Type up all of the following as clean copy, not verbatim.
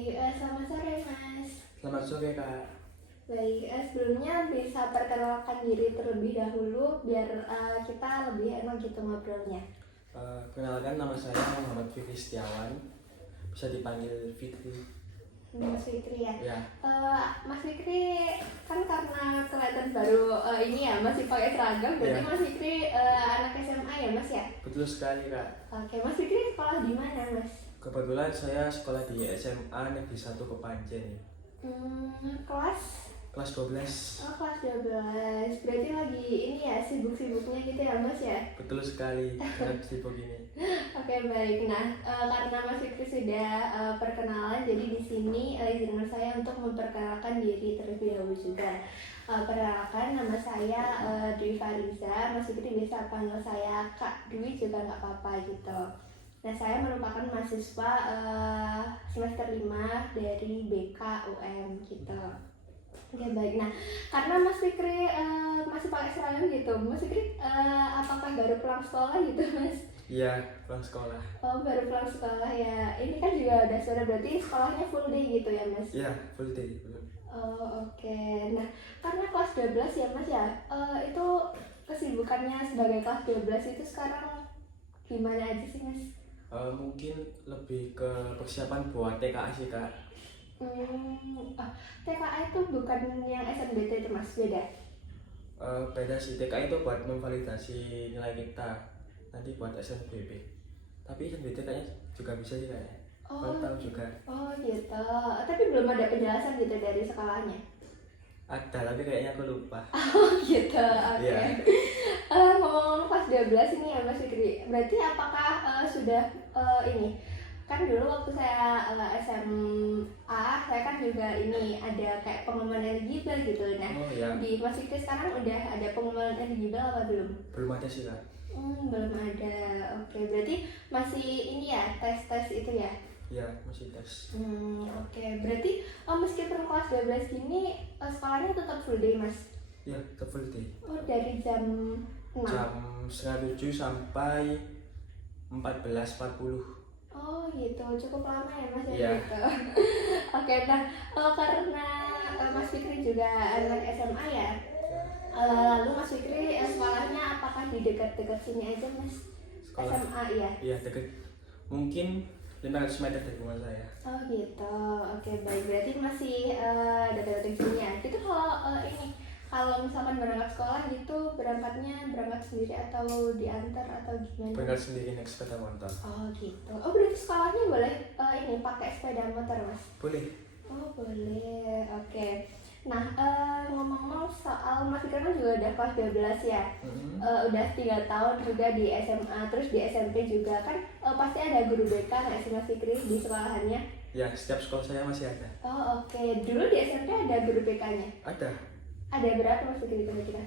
Selamat sore Mas. Selamat sore Kak. Baik, sebelumnya bisa perkenalkan diri terlebih dahulu biar kita lebih enak gitu ngobrolnya. Perkenalkan nama saya Muhammad Fikri Setiawan, bisa dipanggil Fikri. Mas Fikri ya. Ya, Mas Fikri kan karena kelihatan baru ini ya masih pakai seragam, berarti Ya. Mas Fikri anak SMA ya Mas ya? betul sekali Kak. Oke, Mas Fikri sekolah di mana Mas? Kebetulan saya sekolah di SMA Negeri 1 Kepanjen, Kelas? kelas 12. Oh, kelas 12. Berarti lagi ini ya sibuk-sibuknya gitu ya Mas ya? Betul sekali, sangat sibuk ini. Oke baik, nah karena Mas Fikri sudah perkenalan, jadi di sini izinkan saya untuk memperkenalkan diri terlebih dahulu juga. Perkenalkan, nama saya Dwi Fariza. Mas Fikri bisa panggil saya Kak Dwi juga nggak apa-apa gitu. Nah, saya merupakan mahasiswa semester 5 dari BK UM gitu. Oke baik, nah karena Mas Fikri masih pakai seragam gitu, Mas Fikri apakah baru pulang sekolah gitu Mas? Iya, pulang sekolah. Oh, baru pulang sekolah ya. Ini kan juga udah sore, berarti sekolahnya full day gitu ya, Mas? Iya, full day. Betul. Oh, oke. Nah, karena kelas 12 ya, Mas ya. Itu kesibukannya sebagai kelas 12 itu sekarang gimana aja sih, Mas? Mungkin lebih ke persiapan buat TKA sih Kak. TKA itu bukan yang SNBT itu, Mas, beda? Beda sih, TKA itu buat memvalidasi nilai kita nanti buat SNBP. Tapi SNBT kayaknya juga bisa sih kayaknya. Kalau tahu juga. Oh, gitu. Tapi belum ada penjelasan gitu dari sekolahnya. Ada, tapi kayaknya aku lupa. Oh gitu, oke. Iya. Ngomong-ngomong kelas 12 ini ya Mas Fikri, berarti apakah sudah ini, kan dulu waktu saya SMA, saya kan juga ini ada kayak pengumuman eligible gitu. Nah, Oh ya, di Mas Fikri sekarang udah ada pengumuman eligible apa belum? belum ada sih Kak. Belum ada, oke. Berarti masih ini ya, tes-tes itu ya? Ya, masih tes. Oke. Berarti meskipun kelas 12 gini, sekolahnya tetap full day Mas? Ya, ke full day. Oh, dari jam 6? Jam setengah 7 sampai 14.40. Oh gitu, cukup lama ya Mas ya Iya. gitu. Oke, nah karena Mas Fikri juga anak SMA ya, lalu Mas Fikri sekolahnya apakah di dekat-dekat sini aja Mas? Sekolah. SMA ya? Iya, deket. Mungkin 500 meter dari rumah saya. Oh gitu, oke baik. Berarti masih dekat-dekat sini ya. Itu kalau misalkan berangkat sekolah gitu, berangkat sendiri atau diantar atau gimana? Berangkat sendiri naik sepeda motor. Oh gitu. Oh berarti sekolahnya boleh ini pakai sepeda motor Mas? Boleh. Oh boleh, oke. Nah ngomong-ngomong soal Mas Fikri kan juga udah kelas 12 ya, udah 3 tahun juga di SMA, terus di SMP juga kan pasti ada guru BK nggak sih Mas Fikri di sekolahannya? Ya, setiap sekolah saya masih ada. Oh oke, dulu di SMP ada guru BK-nya? Ada. Ada berapa Mas Fikri kira-kira?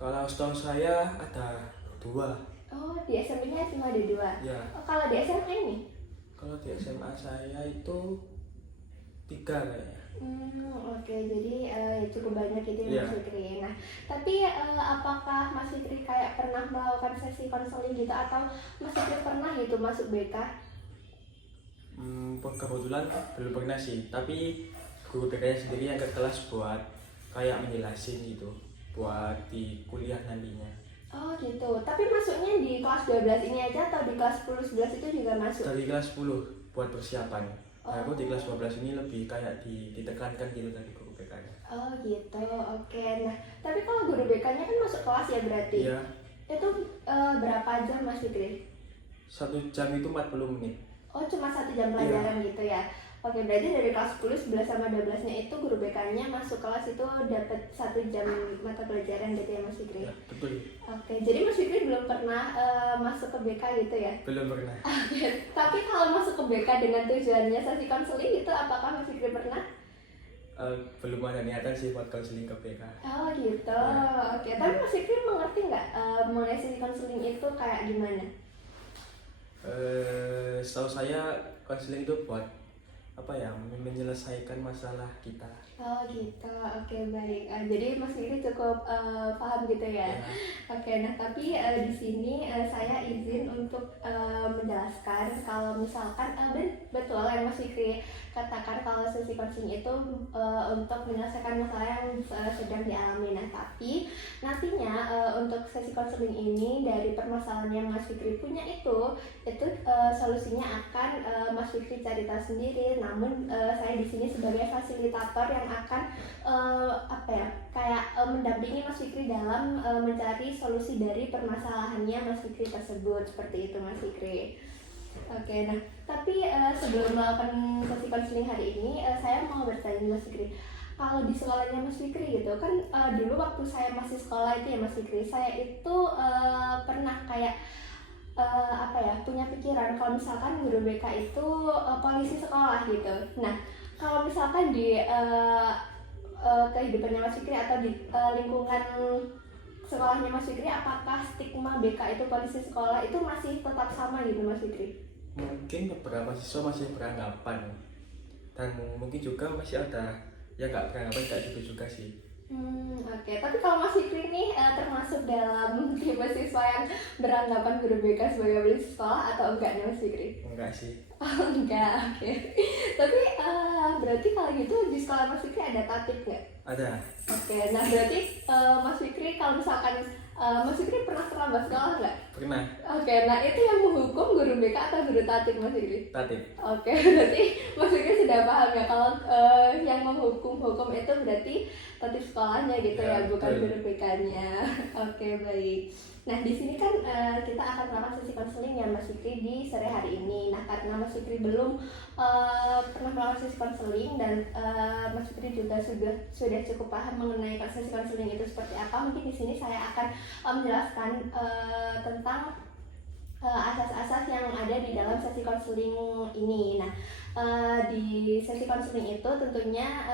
Kalau setahu saya ada 2. Oh di SMP-nya cuma ada 2? Ya, Oh, kalau di SMA ini? kalau di SMA saya itu 3 kayaknya. Oke, jadi cukup banyak itu ya Iya. Mas Fikri. Nah, tapi apakah Mas Fikri kayak pernah melakukan sesi konseling gitu atau Mas Fikri pernah gitu masuk BK? Kebetulan belum pernah sih, tapi guru BK sendiri yang ke kelas buat kayak menjelasin gitu buat di kuliah nantinya. Oh gitu, tapi masuknya di kelas 12 ini aja atau di kelas 10, 11 itu juga masuk? Dari kelas 10 buat persiapan. Nah, aku di Oh. kelas 12 ini lebih kayak ditekankan gitu dari guru BK-nya. Oh gitu, oke. Nah, tapi kalau guru BK-nya kan masuk kelas ya berarti? Iya, Itu berapa jam Mas Fikri? 1 jam itu 40 menit. Oh cuma 1 jam pelajaran gitu ya? Oke, berarti dari kelas 10, 11 sama 12-nya itu guru BK-nya masuk kelas itu dapat 1 jam mata pelajaran gitu ya Mas Fikri? Ya, betul. Oke, jadi Mas Fikri belum pernah masuk ke BK gitu ya? Belum pernah. Tapi kalau masuk ke BK dengan tujuannya sesi konseling itu apakah Mas Fikri pernah? Belum ada niatan sih buat konseling ke BK. Oh gitu, Ya. oke. Tapi Mas Fikri mengerti nggak mengenai sesi konseling itu kayak gimana? Setahu saya konseling itu buat apa ya, menyelesaikan masalah kita. Oh gitu, oke baik. Jadi Mas Fikri cukup paham gitu ya. Ya. Oke, nah tapi di sini saya izin untuk menjelaskan kalau misalkan betul yang Mas Fikri katakan kalau sesi konseling itu untuk menyelesaikan masalah yang sedang dialami. Nah, tapi nantinya untuk sesi konseling ini dari permasalahan yang Mas Fikri punya itu solusinya akan Mas Fikri cari tahu sendiri. Namun saya di sini sebagai fasilitator yang akan mendampingi Mas Fikri dalam mencari solusi dari permasalahannya Mas Fikri tersebut. Seperti itu Mas Fikri. Oke, nah tapi sebelum melakukan sesi konseling hari ini, saya mau bertanya Mas Fikri, kalau di sekolahnya Mas Fikri gitu kan, dulu waktu saya masih sekolah itu ya Mas Fikri, saya itu pernah kayak punya pikiran kalau misalkan guru BK itu polisi sekolah gitu. Nah, kalau misalkan di kehidupannya Mas Fikri atau di lingkungan sekolahnya Mas Fikri, apakah stigma BK itu polisi sekolah itu masih tetap sama gitu Mas Fikri? Mungkin beberapa siswa masih beranggapan, dan mungkin juga masih ada yang nggak beranggapan kayak gitu juga sih. Oke. Tapi kalau Mas Fikri nih termasuk dalam tipe siswa yang beranggapan guru BK sebagai polisi sekolah atau enggak nih Mas Fikri? Enggak sih. Oh, enggak, oke. Tapi berarti kalau gitu di sekolah Mas Fikri ada tatip nggak? Ada. Oke, nah berarti Mas Fikri kalau misalkan Mas Fikri pernah terlambat sekolah nggak? Pernah. Oke, nah itu yang menghukum guru BK atau guru tatip Mas Fikri? Tatip. Oke, berarti Mas Fikri sudah paham ya kalau yang menghukum itu berarti tatip sekolahnya gitu ya, bukan guru BK-nya. Oke, baik. Nah, di sini kan kita akan melakukan sesi konseling ya Mas Fikri di sore hari ini. Nah, karena Mas Fikri belum pernah melakukan sesi konseling dan Mas Fikri juga sudah cukup paham mengenai sesi konseling itu seperti apa, mungkin di sini saya akan menjelaskan tentang asas-asas yang ada di dalam sesi konseling ini. Nah, di sesi konseling itu tentunya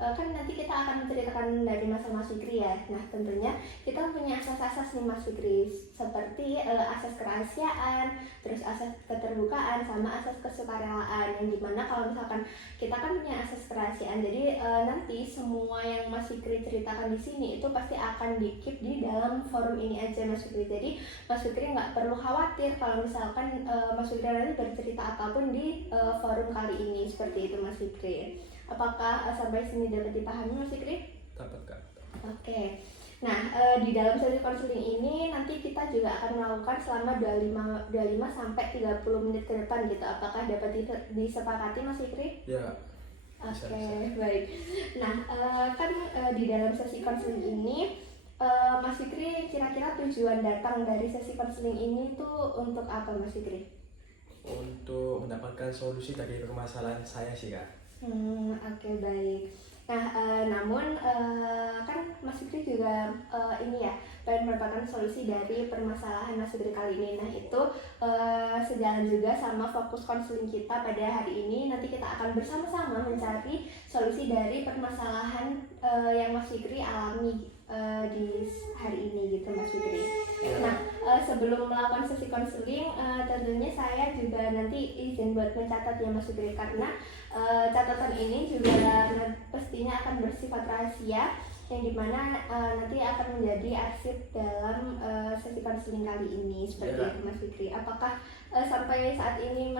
nanti kita akan menceritakan dari masa Mas Fikri ya. Nah, tentunya kita punya asas-asas nih Mas Fikri, seperti asas kerahasiaan, terus asas keterbukaan, sama asas kesukarelaan. Yang dimana kalau misalkan kita kan punya asas kerahasiaan, jadi nanti semua yang Mas Fikri ceritakan di sini itu pasti akan di-keep di dalam forum ini aja Mas Fikri. Jadi Mas Fikri nggak perlu khawatir kalau misalkan Mas Fikri nanti bercerita apapun di forum kali ini, seperti itu Mas Fikri. Apakah sampai sini dapat dipahami Mas Fikri? Dapat Kak. Oke. Nah, di dalam sesi konseling ini nanti kita juga akan melakukan selama 25 sampai 30 menit ke depan gitu. Apakah dapat disepakati Mas Fikri? Ya. Oke, baik. Nah, di dalam sesi konseling ini Mas Fikri kira-kira tujuan datang dari sesi konseling ini tuh untuk apa Mas Fikri? Untuk mendapatkan solusi dari permasalahan saya sih Kak. Oke, baik. Nah, namun kan Mas Fikri juga pengen mendapatkan solusi dari permasalahan Mas Fikri kali ini. Nah, itu sejalan juga sama fokus konseling kita pada hari ini. Nanti kita akan bersama-sama mencari solusi dari permasalahan yang Mas Fikri alami di hari ini gitu Mas Fikri. Nah, sebelum melakukan sesi konseling, tentunya saya juga nanti izin buat mencatat ya Mas Fikri, karena catatan ini juga pastinya akan bersifat rahasia, yang dimana nanti akan menjadi arsip dalam sesi konseling kali ini, seperti itu Mas Fikri. Apakah sampai saat ini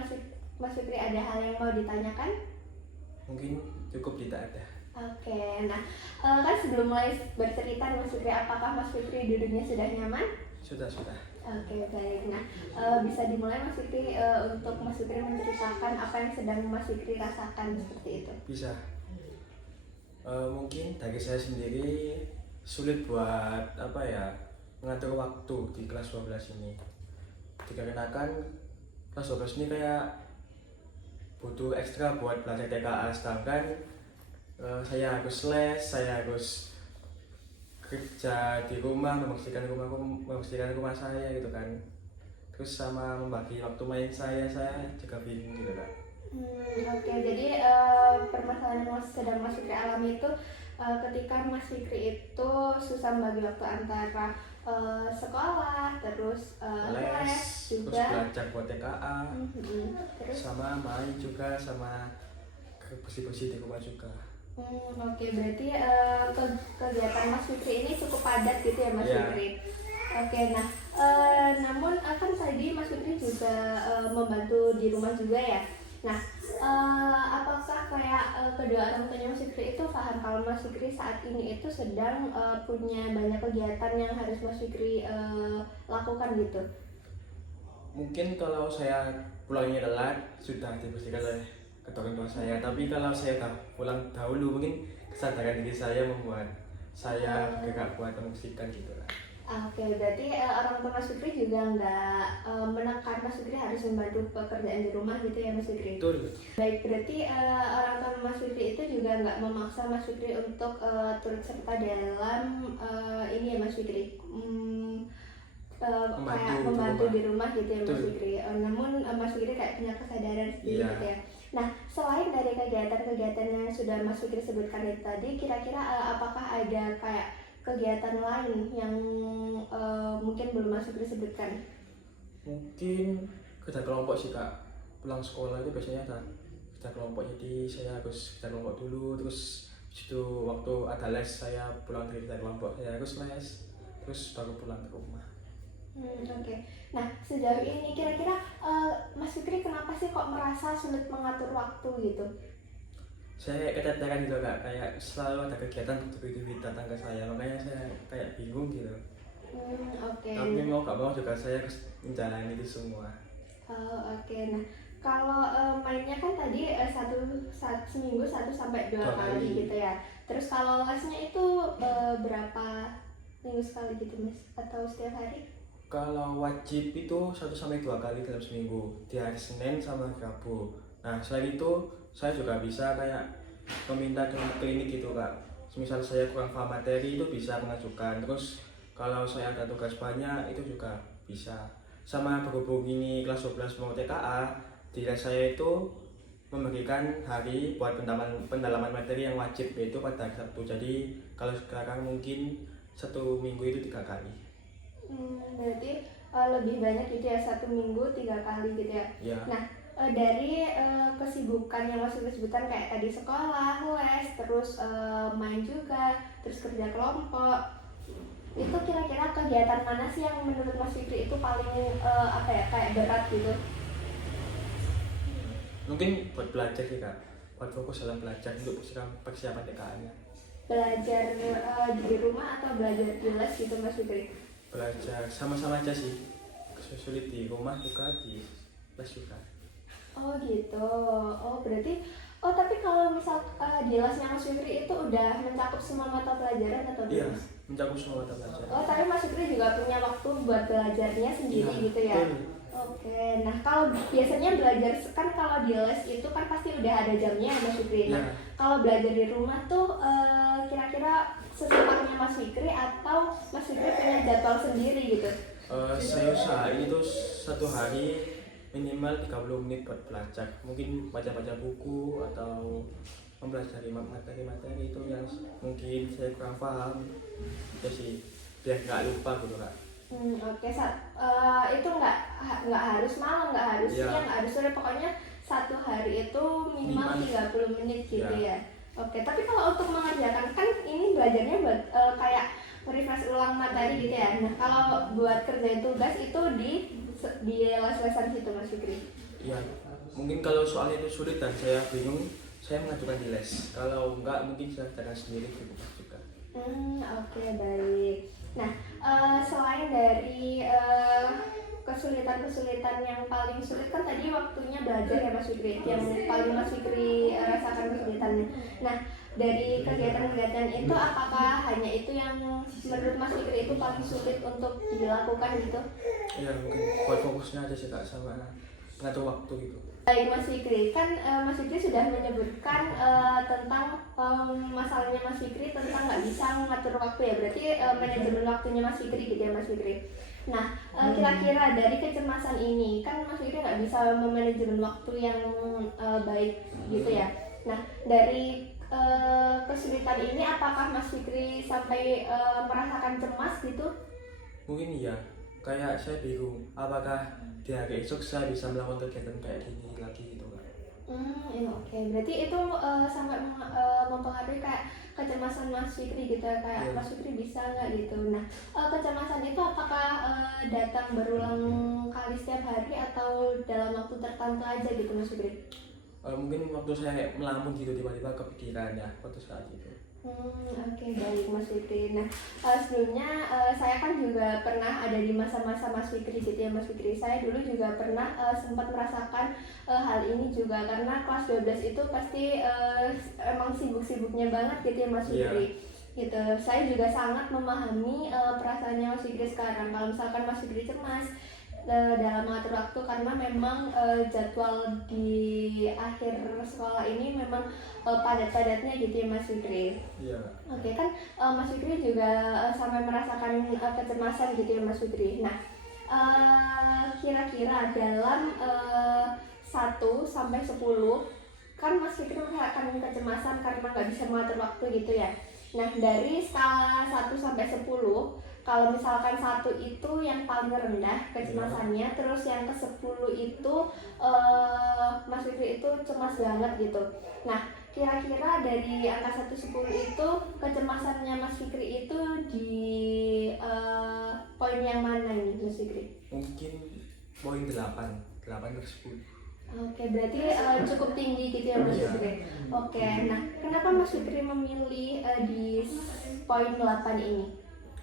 Mas Fikri ada hal yang mau ditanyakan? Mungkin cukup tidak ada. Oke, nah kan sebelum mulai bercerita Mas Fikri, apakah Mas Fikri duduknya sudah nyaman? Sudah. Oke, baik. Nah, bisa dimulai Mas Fikri untuk Mas Fikri menceritakan apa yang sedang Mas Fikri rasakan seperti itu. Bisa. Mungkin dari saya sendiri sulit buat mengatur waktu di kelas 12 ini. Dikarenakan kelas 12 ini kayak butuh ekstra buat belajar TKA, sedangkan saya harus les, saya harus kerja di rumah, membersihkan rumah saya gitu kan. Terus sama membagi waktu main saya juga bingung gitu kan. Oke, jadi permasalahan yang sedang Mas Fikri alami itu ketika Mas Fikri itu susah membagi waktu antara sekolah, terus les juga, terus belajar buat TKA, terus sama main juga, sama bersih-bersih di rumah juga. Oke, berarti kegiatan Mas Fikri ini cukup padat gitu ya Mas Fikri. Oke, nah namun kan tadi Mas Fikri juga membantu di rumah juga ya. Nah, apakah kayak kedua orang tuanya Mas Fikri itu paham kalau Mas Fikri saat ini itu sedang punya banyak kegiatan yang harus Mas Fikri lakukan gitu? Mungkin kalau saya pulangnya telat sudah dipastikan oleh kedua orang tua saya, tapi kalau saya udah pulang dahulu mungkin kesadaran diri saya membuat saya gak kuat membersihkan gitu lah. Oke, berarti orang tua Mas Fikri juga nggak menekan Mas Fikri harus membantu pekerjaan di rumah gitu ya Mas Fikri? Betul. Baik, berarti orang tua Mas Fikri itu juga nggak memaksa Mas Fikri untuk turut serta dalam ini ya Mas Fikri, kayak membantu di rumah gitu ya Mas Fikri. Namun Mas Fikri kayak punya kesadaran sendiri gitu ya. Nah, selain dari kegiatan-kegiatan yang sudah Mas Fikri sebutkan itu tadi, kira-kira apakah ada kayak kegiatan lain yang mungkin belum Mas Fikri sebutkan? Mungkin kerja kelompok sih kak, pulang sekolah itu biasanya ada kerja kelompok, jadi saya harus kerja kelompok dulu, terus itu waktu ada les saya pulang dari kerja kelompok saya harus les, terus baru pulang ke rumah. Oke. Nah, sejauh ini kira-kira Mas Fikri kenapa sih kok merasa sulit mengatur waktu gitu? Saya keteteran juga kak, kayak selalu ada kegiatan begitu datang ke saya, makanya saya kayak bingung gitu. Oke. Tapi mau gak mau juga saya harus menjalani itu semua. Oke. Nah, kalau mainnya kan tadi seminggu 1 sampai 2 kali gitu ya. Terus kalau lesnya itu berapa minggu sekali gitu Mas? Atau setiap hari? Kalau wajib itu 1 sampai 2 kali dalam seminggu, di hari Senin sama Rabu. Nah selain itu saya juga bisa kayak meminta ke klinik gitu kak. Misal saya kurang paham materi itu bisa mengajukan. Terus kalau saya ada tugas banyak itu juga bisa. Sama berhubung ini kelas 12 mau TKA, di les saya itu memberikan hari buat pendalaman materi yang wajib, yaitu pada hari Sabtu. Jadi kalau sekarang mungkin 1 minggu itu 3 kali. Berarti lebih banyak gitu ya, 1 minggu 3 kali gitu ya. Ya. Nah, dari kesibukan yang Mas Fikri sebutkan kayak tadi sekolah, les, terus main juga, terus kerja kelompok, itu kira-kira kegiatan mana sih yang menurut Mas Fikri itu paling kayak berat gitu? Mungkin buat belajar sih kak, buat fokus dalam belajar untuk persiapan TKA-nya. Belajar di rumah atau belajar di les gitu Mas Fikri? Belajar sama-sama aja sih, sulit di rumah juga, di les juga. Oh gitu. Berarti tapi kalau misal di lesnya Mas Fikri itu udah mencakup semua mata pelajaran atau Iya, belum? mencakup semua mata pelajaran. Tapi Mas Fikri juga punya waktu buat belajarnya sendiri gitu ya? Betul. Oke, nah kalau biasanya belajar kan kalau di les itu kan pasti udah ada jamnya Mas Fikri. Nah, kalau belajar di rumah tuh kira-kira sesempatnya Mas Fikri atau Mas Fikri punya jadwal sendiri gitu? Saya usahain itu 1 hari minimal 30 menit buat belajar. Mungkin baca-baca buku atau mempelajari materi-materi itu yang mungkin saya kurang paham. Ya sih, biar nggak lupa gitu kak. Oke, itu nggak harus malam, nggak harus siang, nggak harus sore, pokoknya 1 hari itu minimal 30 menit gitu ya. Oke, tapi kalau untuk mengerjakan kan ini belajarnya buat kayak refresh ulang materi gitu ya. Nah, kalau buat kerjain tugas itu di les-lesan situ Mas Fikri? Iya, mungkin kalau soalnya itu sulit dan saya bingung, saya mengajukan di les. Kalau enggak mungkin saya kerjakan sendiri di rumah juga. Oke, baik. Nah, selain dari kesulitan-kesulitan yang paling sulit kan tadi waktunya belajar ya Mas Fikri, yang paling Mas Fikri rasakan kesulitannya. Nah, dari kegiatan-kegiatan itu apakah hanya itu yang menurut Mas Fikri itu paling sulit untuk dilakukan gitu? Iya, mungkin buat fokusnya aja sih kak, sama mengatur waktu gitu. Baik Mas Fikri, kan Mas Fikri sudah menyebutkan tentang masalahnya Mas Fikri tentang nggak bisa mengatur waktu ya, berarti manajemen waktunya Mas Fikri gitu ya Mas Fikri. Nah, kira-kira dari kecemasan ini, kan Mas Fikri nggak bisa memanajemen waktu yang baik gitu ya. Nah, dari kesulitan ini apakah Mas Fikri sampai merasakan cemas gitu? Mungkin iya, kayak saya bingung apakah di hari esok saya bisa melakukan kegiatan kayak gini lagi gitu kan. Oke. Berarti itu sampai mempengaruhi kayak kecemasan Mas Fikri gitu ya, kayak Mas Fikri bisa nggak gitu. Nah, kecemasan itu apakah datang berulang kali setiap hari atau dalam waktu tertentu aja gitu Mas Fikri? mungkin waktu saya kayak melamun gitu tiba-tiba kepikiran ya waktu saat itu. Oke, baik Mas Fikri. Nah, sebelumnya saya kan juga pernah ada di masa-masa Mas Fikri gitu ya Mas Fikri. Saya dulu juga pernah sempat merasakan hal ini juga karena kelas 12 itu pasti emang sibuk-sibuknya banget gitu ya Mas Fikri. Gitu. Saya juga sangat memahami perasaannya Mas Fikri sekarang. Kalau misalkan Mas Fikri cemas dalam mengatur waktu karena memang jadwal di akhir sekolah ini memang padat-padatnya gitu ya Mas Fikri. Iya. Oke kan Mas Fikri juga sampai merasakan kecemasan gitu ya Mas Fikri. Nah kira-kira dalam 1 sampai 10 kan Mas Fikri merasakan kecemasan karena nggak bisa mengatur waktu gitu ya. Nah dari skala 1 sampai 10, kalau misalkan 1 itu yang paling rendah kecemasannya, terus yang ke 10 itu Mas Fikri itu cemas banget gitu. Nah kira-kira dari angka 1 10 itu kecemasannya Mas Fikri itu di poin yang mana ini Mas Fikri? Mungkin poin 8 ke 10. Oke, berarti cukup tinggi gitu ya Mas Fikri. Oke, nah kenapa Mas Fikri memilih di poin 8 ini?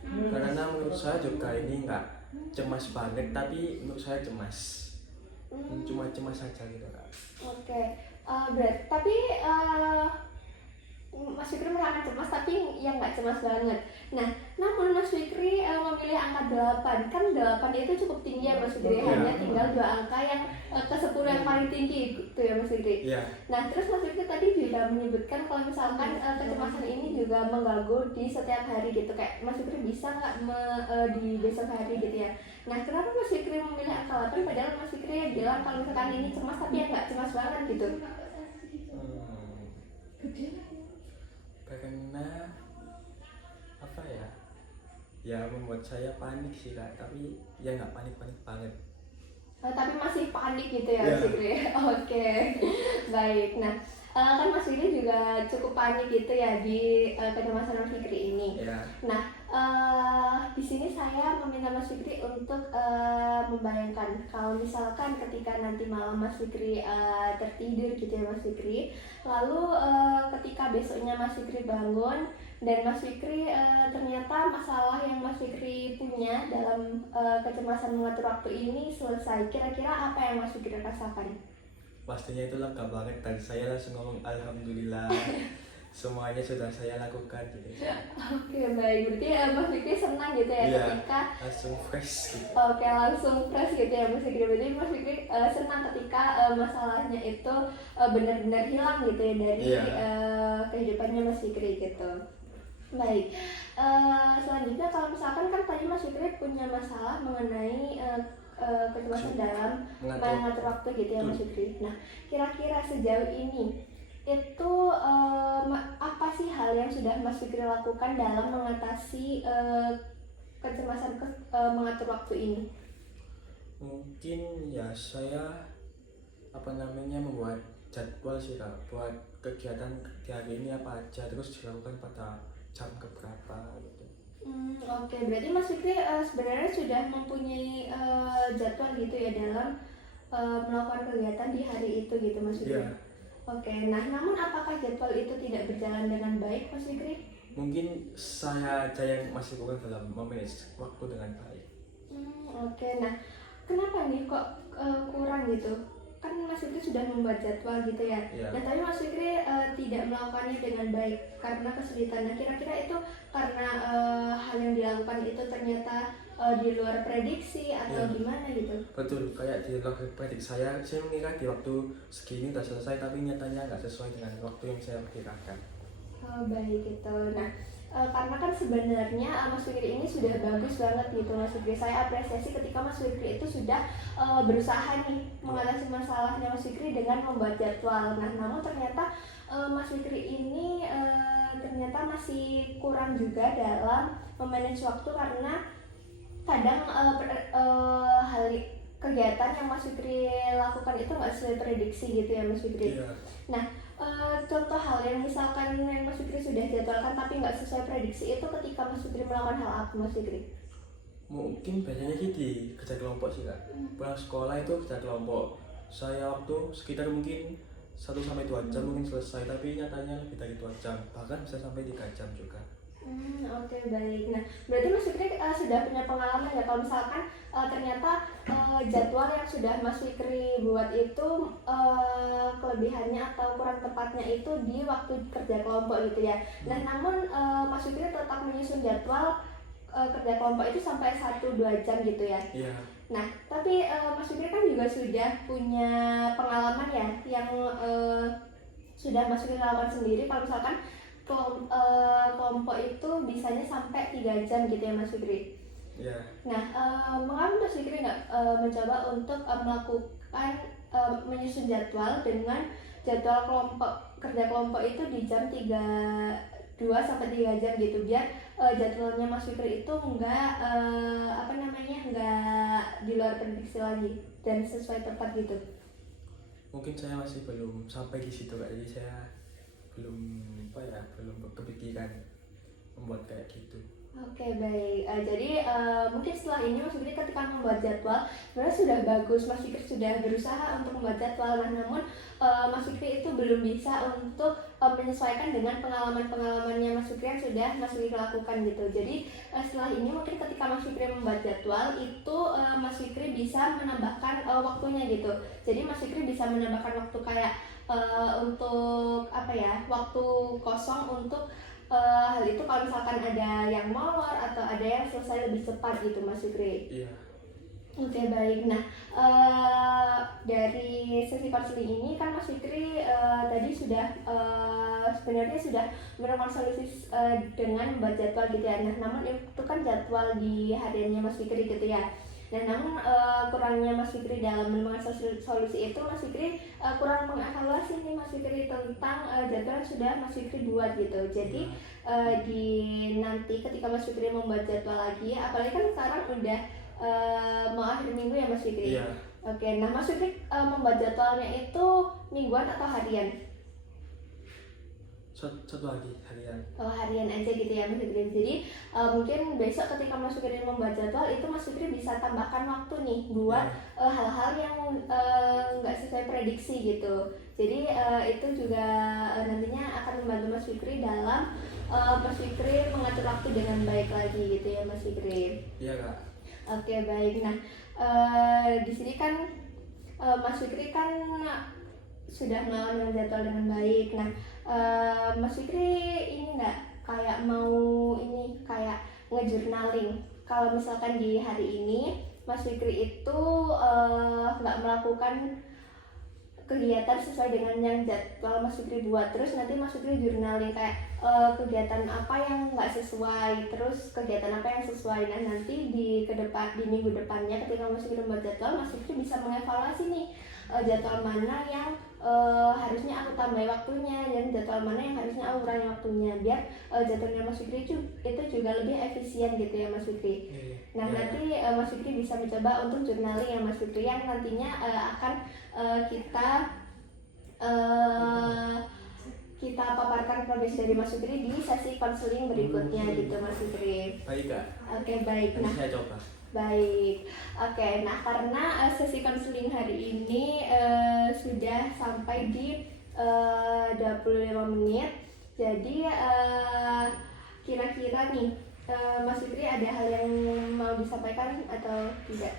Karena menurut saya juga ini nggak cemas banget, tapi menurut saya cemas. Cuma cemas saja gitu Kak. Oke, tapi Mas Fikri merasakan cemas tapi yang nggak cemas banget. Nah, namun Mas Fikri memilih angka 8. Kan 8 itu cukup tinggi ya Mas Fikri. Hanya tinggal 2 angka yang ke 10 yang paling tinggi gitu ya Mas Fikri. Nah, terus Mas Fikri tadi juga menyebutkan kalau misalkan kecemasan ini juga mengganggu di setiap hari gitu. Kayak Mas Fikri bisa nggak di besok hari gitu ya. Nah, kenapa Mas Fikri memilih angka 8 padahal Mas Fikri bilang kalau misalkan ini cemas tapi ya nggak cemas banget gitu? Karena apa ya membuat saya panik sih Kak, tapi ya nggak panik-panik banget. Tapi masih panik gitu ya Mas Fikri. Oke, baik. Nah kan Mas Fikri juga cukup panik gitu ya di kecemasan Mas Fikri ini. Nah di sini saya meminta Mas Fikri untuk membayangkan kalau misalkan ketika nanti malam Mas Fikri tertidur gitu ya Mas Fikri, lalu ketika besoknya Mas Fikri bangun dan Mas Fikri ternyata masalah yang Mas Fikri punya dalam kecemasan mengatur waktu ini selesai, kira-kira apa yang Mas Fikri rasakan? Pastinya itu lega banget dan saya langsung ngomong alhamdulillah. Semuanya sudah saya lakukan gitu. Oke, baik, berarti Mas Fikri senang gitu ya ketika langsung fresh gitu. Oke, langsung fresh gitu ya Mas Fikri. Berarti Mas Fikri senang ketika masalahnya itu benar-benar hilang gitu ya dari kehidupannya Mas Fikri gitu. Baik, selanjutnya kalau misalkan kan tadi Mas Fikri punya masalah mengenai kecemasan dalam mengatur waktu gitu ya Mas Fikri. Nah, kira-kira sejauh ini itu apa sih hal yang sudah Mas Fikri lakukan dalam mengatasi kecemasan mengatur waktu ini? Mungkin ya saya membuat jadwal sih Kak, buat kegiatan di hari ini apa aja terus dilakukan pada jam keberapa gitu. Oke, berarti Mas Fikri sebenarnya sudah mempunyai jadwal gitu ya dalam melakukan kegiatan di hari itu gitu Mas Fikri. Oke, nah namun apakah jadwal itu tidak berjalan dengan baik Mas Fikri? Mungkin saya aja yang masih kurang dalam memanage waktu dengan baik. Oke, nah kenapa nih kok kurang gitu? Kan Mas Fikri sudah membuat jadwal gitu ya. Nah tapi Mas Fikri tidak melakukannya dengan baik karena kesulitan. Nah kira-kira itu karena hal yang dilakukan itu ternyata di luar prediksi atau gimana gitu? Betul, kayak di luar prediksi saya mengira di waktu segini udah selesai tapi nyatanya nggak sesuai dengan waktu yang saya perkirakan. Oh baik gitu. Nah karena kan sebenarnya Mas Fikri ini sudah bagus banget gitu Mas Fikri. Saya apresiasi ketika Mas Fikri itu sudah berusaha nih mengatasi masalahnya Mas Fikri dengan membuat jadwal. Nah namun ternyata Mas Fikri ini ternyata masih kurang juga dalam memanage waktu karena kadang hal kegiatan yang Mas Fikri lakukan itu nggak sesuai prediksi gitu ya Mas Fikri. Nah contoh hal yang misalkan yang Mas Fikri sudah jadwalkan tapi nggak sesuai prediksi itu ketika Mas Fikri melakukan hal apa Mas Fikri? Mungkin biasanya di kerja kelompok sih Kak. Pulang sekolah itu kerja kelompok. Saya waktu sekitar mungkin 1 sampai 2 jam mungkin selesai, tapi nyatanya lebih dari 2 jam, bahkan bisa sampai 3 jam juga. Oke, baik. Nah, berarti Mas Fikri sudah punya pengalaman ya kalau misalkan ternyata jadwal yang sudah Mas Fikri buat itu kelebihannya atau kurang tepatnya itu di waktu kerja kelompok gitu ya. Nah, namun Mas Fikri tetap menyusun jadwal kerja kelompok itu sampai 1-2 jam gitu ya. Iya. Nah, tapi Mas Fikri kan juga sudah punya pengalaman ya yang sudah Mas Fikri lakukan sendiri kalau misalkan kelompok itu bisanya sampai 3 jam gitu ya Mas Fikri. Iya. Nah, mengapa Mas Fikri nggak mencoba untuk melakukan menyusun jadwal dengan jadwal kerja kelompok itu di jam 2 sampai 3 jam gitu, biar jadwalnya Mas Fikri itu nggak nggak di luar prediksi lagi dan sesuai tepat gitu. Mungkin saya masih belum sampai di situ Kak, jadi saya belum kepikiran membuat kayak gitu. Oke, baik. Jadi mungkin setelah ini Mas Fikri ketika membuat jadwal sebenarnya sudah bagus, Mas Fikri sudah berusaha untuk membuat jadwal, namun Mas Fikri itu belum bisa untuk menyesuaikan dengan pengalaman-pengalamannya Mas Fikri yang sudah Mas Fikri lakukan gitu. Jadi setelah ini mungkin ketika Mas Fikri membuat jadwal itu Mas Fikri bisa menambahkan waktunya gitu. Jadi Mas Fikri bisa menambahkan waktu kayak untuk waktu kosong untuk hal itu kalau misalkan ada yang molor atau ada yang selesai lebih cepat gitu Mas Fikri. Iya. Oke, baik. Nah, dari sesi konseling ini kan Mas Fikri tadi sudah sebenarnya sudah menemukan solusi dengan membuat jadwal gitu ya. Nah, namun itu kan jadwal di hariannya Mas Fikri gitu ya. Nah, namun kurangnya Mas Fikri dalam menemukan solusi itu, Mas Fikri kurang mengevaluasi nih Mas Fikri tentang jadwal yang sudah Mas Fikri buat gitu. Jadi di nanti ketika Mas Fikri membuat jadwal lagi, apalagi kan sekarang udah mau akhir minggu ya Mas Fikri. Iya. Oke, nah Mas Fikri membuat jadwalnya itu mingguan atau harian? Satu lagi harian. Oh, harian aja gitu ya Mas Fikri. Jadi mungkin besok ketika Mas Fikri membuat jadwal itu Mas Fikri bisa tambahkan waktu nih buat hal-hal yang nggak sesuai prediksi gitu. Jadi itu juga nantinya akan membantu Mas Fikri dalam Mas Fikri mengatur waktu dengan baik lagi gitu ya Mas Fikri. Iya Kak. Oke, baik. Nah, di sini kan Mas Fikri kan sudah melakukan jadwal dengan baik. Nah, Mas Fikri ini nggak kayak mau ini kayak ngejurnaling. Kalau misalkan di hari ini Mas Fikri itu nggak melakukan kegiatan sesuai dengan yang jadwal Mas Fikri buat, terus nanti Mas Fikri jurnaling kayak kegiatan apa yang nggak sesuai, terus kegiatan apa yang sesuai. Nah, nanti di minggu depannya ketika Mas Fikri membuat jadwal, Mas Fikri bisa mengevaluasi nih jadwal mana yang harusnya aku tambah waktunya dan jadwal mana yang harusnya aku kurangi waktunya, biar jadwalnya Mas Fikri itu juga lebih efisien gitu ya Mas Fikri. Nah, nanti Mas Fikri bisa mencoba untuk journaling ya Mas Fikri, yang nantinya akan kita paparkan progres dari Mas Fikri di sesi konseling berikutnya gitu Mas Fikri. Baik Kak. Oke, baik. Nah, saya coba. Baik, oke. Nah, karena sesi konseling hari ini sudah sampai di 25 menit, jadi kira-kira nih Mas Fikri ada hal yang mau disampaikan atau tidak?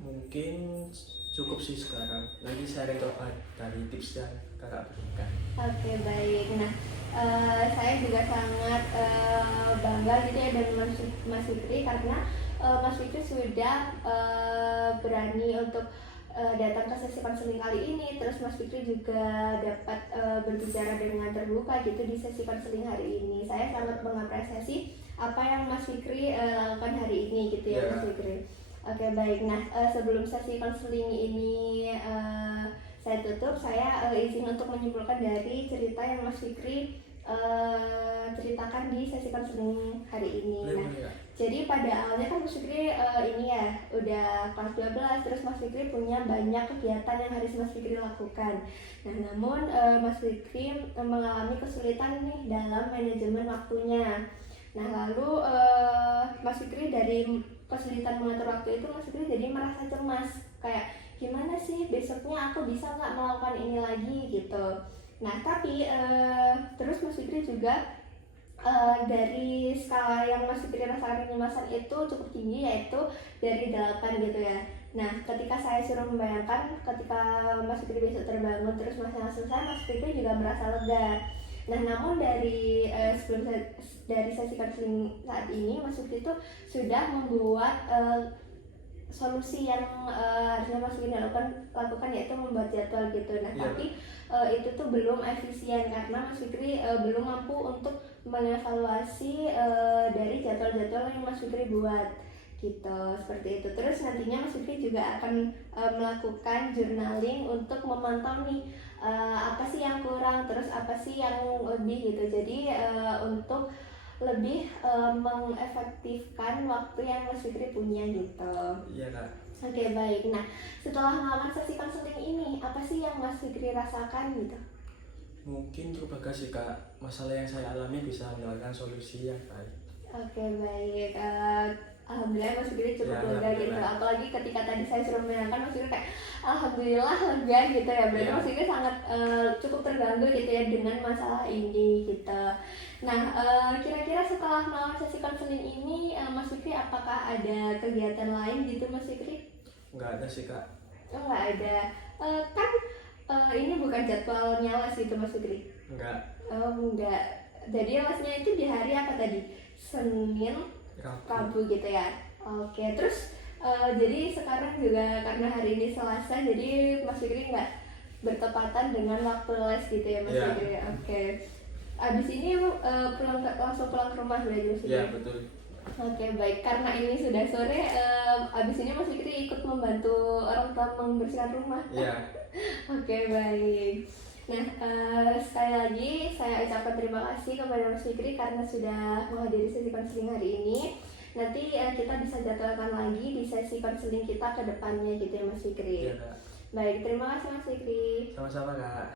Mungkin cukup sih sekarang. Lagi saya coba dari tips yang Kakak berikan. Oke, baik. Nah, saya juga sangat bangga gitu ya dengan Mas Fikri karena Mas Fikri sudah berani untuk datang ke sesi konseling kali ini. Terus Mas Fikri juga dapat berbicara dengan terbuka gitu di sesi konseling hari ini. Saya sangat mengapresiasi apa yang Mas Fikri lakukan hari ini gitu ya Mas Fikri. Oke, baik. Nah, sebelum sesi konseling ini saya tutup, saya izin untuk menyimpulkan dari cerita yang Mas Fikri ceritakan di sesi konseling hari ini. Nah, jadi pada awalnya kan Mas Fikri ini ya udah kelas 12, terus Mas Fikri punya banyak kegiatan yang harus Mas Fikri lakukan. Nah, namun Mas Fikri mengalami kesulitan nih dalam manajemen waktunya. Nah, lalu Mas Fikri dari kesulitan mengatur waktu itu Mas Fikri jadi merasa cemas, kayak gimana sih besoknya aku bisa nggak melakukan ini lagi gitu. Nah tapi terus Mas Fikri juga dari skala yang Mas Fikri rasakan kecemasan itu cukup tinggi, yaitu dari 8 gitu ya. Nah ketika saya suruh membayangkan ketika Mas Fikri besok terbangun terus masalah selesai, Mas Fikri juga merasa lega. Nah namun dari dari sesi counseling saat ini Mas Fikri itu sudah membuat solusi yang harusnya Mas Fikri lakukan yaitu membuat jadwal gitu. Nah tapi itu tuh belum efisien karena Mas Fikri belum mampu untuk mengevaluasi dari jadwal-jadwal yang Mas Fikri buat gitu, seperti itu. Terus nantinya Mas Fikri juga akan melakukan journaling untuk memantau nih apa sih yang kurang, terus apa sih yang lebih gitu. Jadi untuk lebih mengefektifkan waktu yang Mas Fikri punya gitu. Iya Kak. Oke baik. Nah setelah melakukan sesi konseling ini, apa sih yang Mas Fikri rasakan gitu? Mungkin cukup lega sih Kak, masalah yang saya alami bisa mendapatkan solusi yang baik. Oke baik. Alhamdulillah Mas Fikri cukup Ya, lega gitu. Apalagi ketika tadi saya suruh menyenangkan, Mas Fikri kayak alhamdulillah lega gitu ya. Berarti Mas Fikri sangat cukup terganggu gitu ya dengan masalah ini gitu. Nah kira-kira setelah melakukan sesi konseling ini, Mas Fikri apakah ada kegiatan lain gitu Mas Fikri? Nggak ada sih Kak. Oh nggak ada. Kan ini bukan jadwalnya les gitu Mas Fikri? Enggak. Oh enggak. Jadi lesnya itu di hari apa tadi? Senin, Rabu gitu ya. Oke, terus jadi sekarang juga karena hari ini Selasa, jadi Mas Fikri nggak bertepatan dengan waktu les gitu ya Mas Fikri. Oke. Abis ini langsung pulang ke rumah berarti Mas Fikri? Iya betul. Oke baik, karena ini sudah sore, abis ini Mas Fikri ikut membantu orang tua membersihkan rumah. Iya. Oke baik. Nah sekali lagi saya ucapkan terima kasih kepada Mas Fikri karena sudah menghadiri sesi konseling hari ini. Nanti kita bisa jadwalkan lagi di sesi konseling kita ke depannya gitu ya Mas Fikri. Iya Kak. Baik, terima kasih Mas Fikri. Sama-sama Kak.